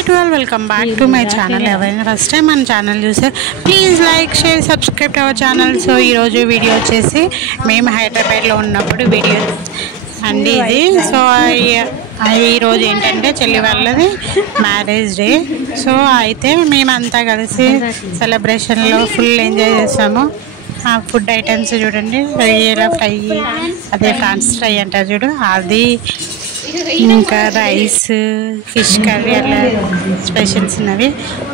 Hi to all, welcome back to my channel. ఎవరైనా first time మన channel చూస్తే please like, share, subscribe to our channel. So ఈరోజు video వచ్చేసి మేము హైదరాబాద్లో ఉన్నప్పుడు వీడియో అండి ఇది. సో ఈరోజు ఏంటంటే చెల్లి వాళ్ళది మ్యారేజ్ డే. సో అయితే మేమంతా కలిసి సెలబ్రేషన్లో ఫుల్ ఎంజాయ్ చేస్తాము. ఫుడ్ ఐటమ్స్ చూడండి, రొయ్యల ఫ్రై, అదే ఫ్రాన్స్ ఫ్రై అంటారు చూడు అది, ఇంకా రైస్, ఫిష్ కర్రీ, అట్లా స్పెషల్స్ ఉన్నవి.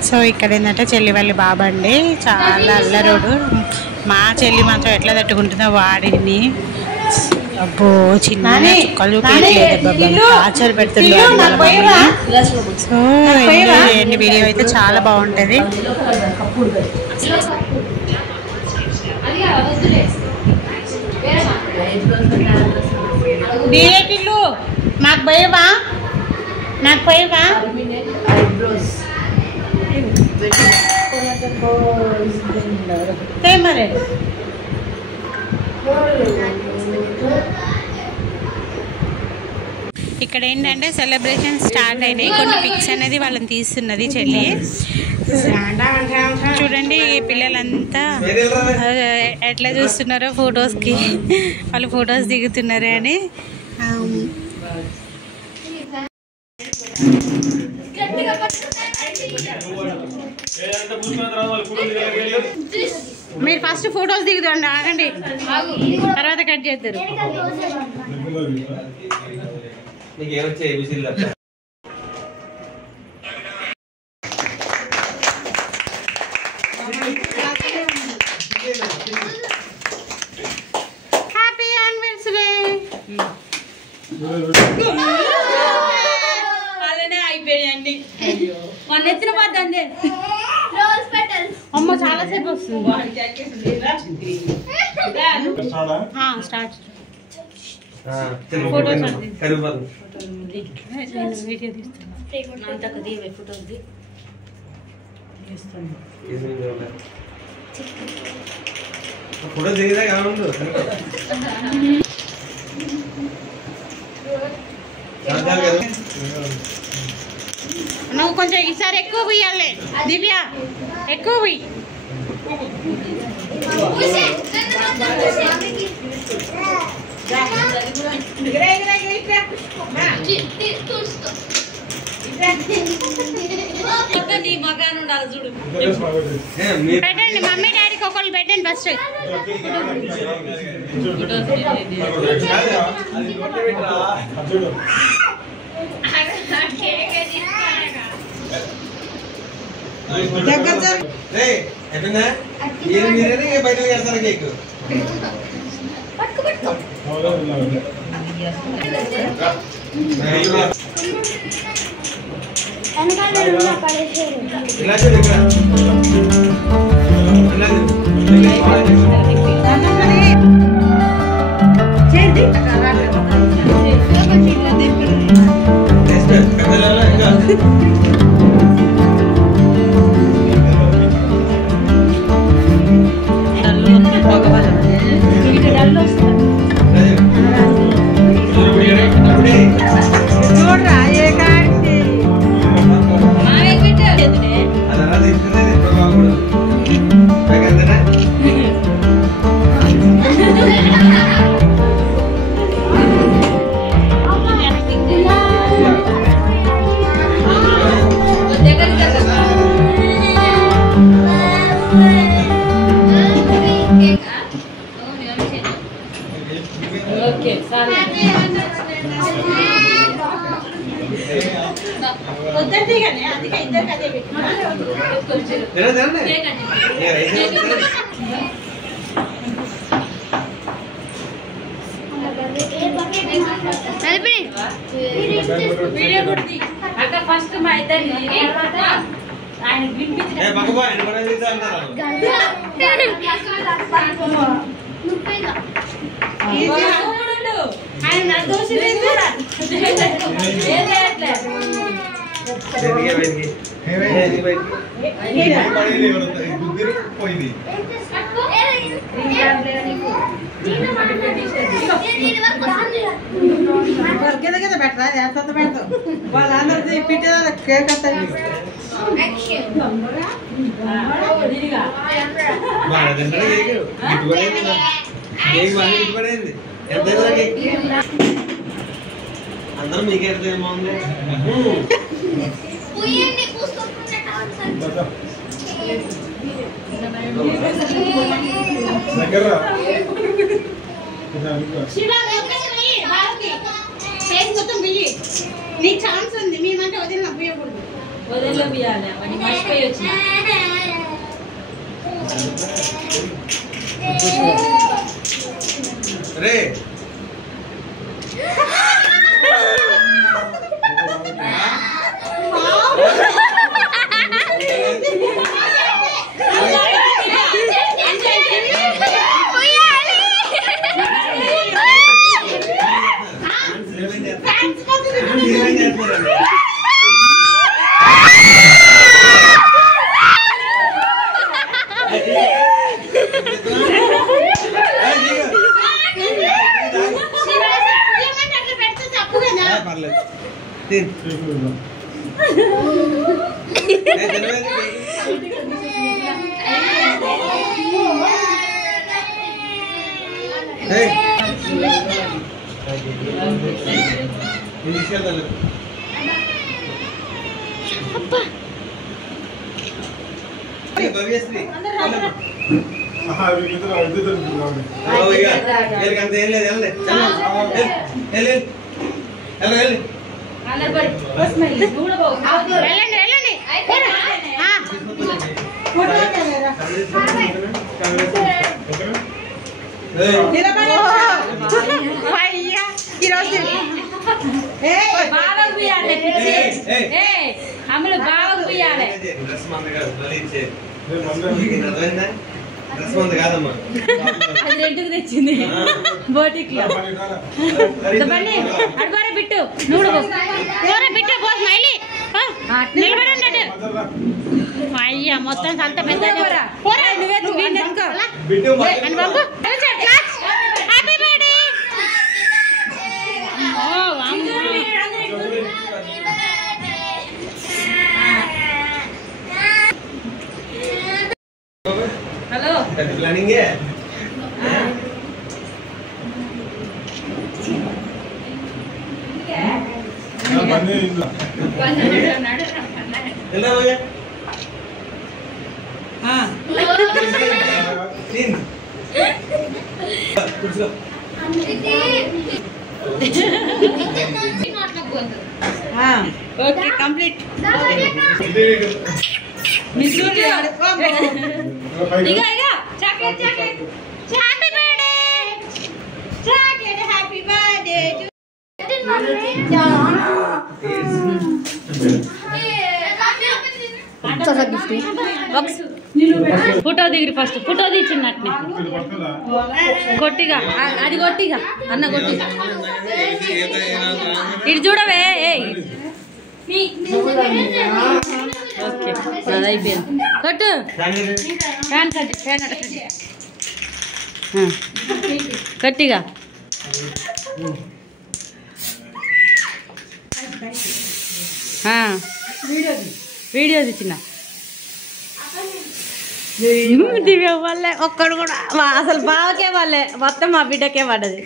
సో ఇక్కడ ఏంటంటే చెల్లి వాళ్ళ బాబా అండి, చాలా అల్లరోడు. మా చెల్లి మాత్రం ఎట్లా తట్టుకుంటుందో వాడిని, అబ్బో చిన్న చుక్కలు చూపించలేదు, ఆచార పెడుతుంది. సో ఎంజాయ్ చేయండి, వీడియో అయితే చాలా బాగుంటుంది. నాకు భయవా, నాకు భయవా. మరి ఇక్కడ ఏంటంటే సెలబ్రేషన్ స్టార్ట్ అయినాయి. కొన్ని పిక్స్ అనేది వాళ్ళని తీస్తున్నది చెల్లి. చూడండి పిల్లలంతా ఎట్లా చూస్తున్నారో ఫొటోస్కి, వాళ్ళు ఫొటోస్ దిగుతున్నారు అని. మీరు ఫస్ట్ ఫొటోస్ దిగుతాండి, ఆగండి, తర్వాత కట్ చేద్దరు. Happy anniversary. అలానే అయిపోయాయండి, మొన్న ఎత్తిన పడ్డండి. అమ్మ చాలా సేపు వస్తుంది. స్టార్ట్ ఫోటోస్ వీడియో నువ్వు కొంచెం ఈసారి ఎక్కువ పోయాలి దివ్య, ఎక్కువ పోయి. పెట్టండి మమ్మీ డాడీకి ఒకళ్ళు పెట్టండి ఫస్ట్. ఫస్ట్ మా ఇద్దరిని కింద పెట్టరా ఎంత పెడతావు వాళ్ళందరిది పిట్టే కేక్ వస్తాయి అందరూ మీకే బాగుంది నీకు ఛాన్స్ ఉంది మేమంటే వదిలిన పోయకూడదు వదిలిలో బియ్యాలి అవన్నీ మర్చిపోయి వచ్చిన రే భవ్యశ్రీ అంత ఏం లేదు అమలు బాగా పోయాలి కాదమ్మా అది రెండుకు తెచ్చింది బోటికి అడుగురే బిట్టు నూడు బిట్టు స్మైలీ నిలబడండి అయ్యా మొత్తం అంత పెద్ద hello planning okay complete chocolate chocolate happy birthday chocolate happy birthday photo దిగిరి ఫస్ట్ ఫోటో తీసినట్నే కొట్టిగా అది కొట్టిగా అన్న కొట్టి ఇటు చూడవే ఓకే అది అయిపోయింది కొట్టు ఫ్యాన్ కట్ ఫ్యాన్ గట్టిగా వీడియో తెచ్చిన దివ్య వాళ్ళే ఒక్కడు కూడా అసలు బావకే వాళ్ళే మొత్తం మా బిడ్డకే పడ్డది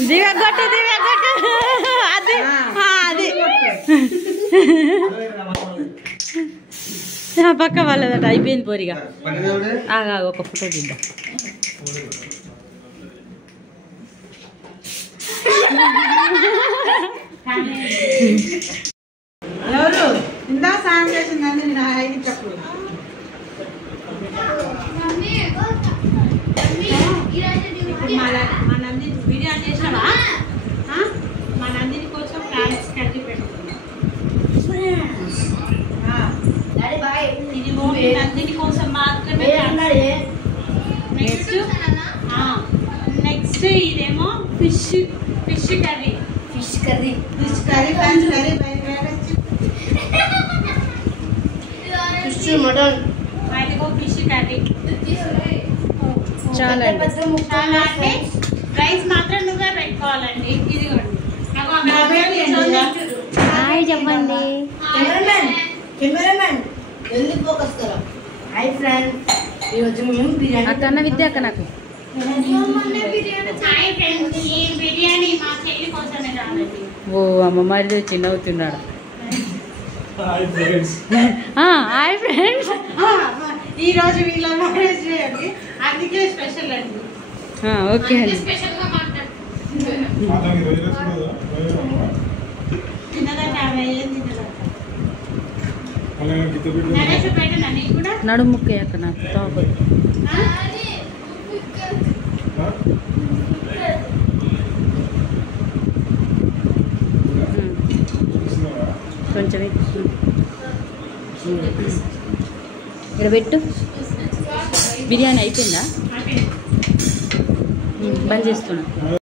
దివ్య కొట్టు దివ్య కొట్టు అది అది పక్క వాళ్ళదట అయిపోయింది పోరిగా ఆగా ఒక ఫోటో దిద్దాం ఎవరు ఇందా సాయం చేసిందని నా ఐదు చెప్పు మా నంది వీడియో చేసినావా మా నందిని కోసం ఫ్రాన్స్ కట్టి పెట్టుకున్నా ఇది ఓన్లీ నందిని కోసం మాత్రమే నెక్స్ట్ ఇదేమో fish curry fish curry prawns curry fish mutton అదిగో ఫిష్ కర్రీ చాలండి. చాలా అంటే రైస్ మాత్రం నువ్వే పెట్టుకోవాలండి. ఇదిగోండి నాకు అక్కడ హాయ్ చెప్పండి. కెమెరామెన్ జల్దీ ఫోకస్ కరా. హాయ్ ఫ్రెండ్స్, ఈరోజు మేము బిర్యానీ అక్కన్న విద్య అక్క నాకు హాయ్ ఫ్రెండ్స్, ఈ బిర్యానీ మా చెల్లి కోసమే రానండి. ఓ అమ్మ మరి చిన్న అవుతున్నాడు. Hi friends. ఈ రోజు వీళ్ళ మ్యారేజ్ చేయండి, అందుకే స్పెషల్ అండి. ఓకే అండి. స్పెషల్ గా మాట్లాడు. తిన్నదంటే ఆమె ఏం తిన్నదంట. నరేష్ పెట్టినా నీకు కూడా నడుము ముక్కే అక్క నాకు తాగొద్దు. కొంచెం ఇక్కడ పెట్టు. బిర్యానీ అయిపోయిందా? బంద్ చేస్తున్నా.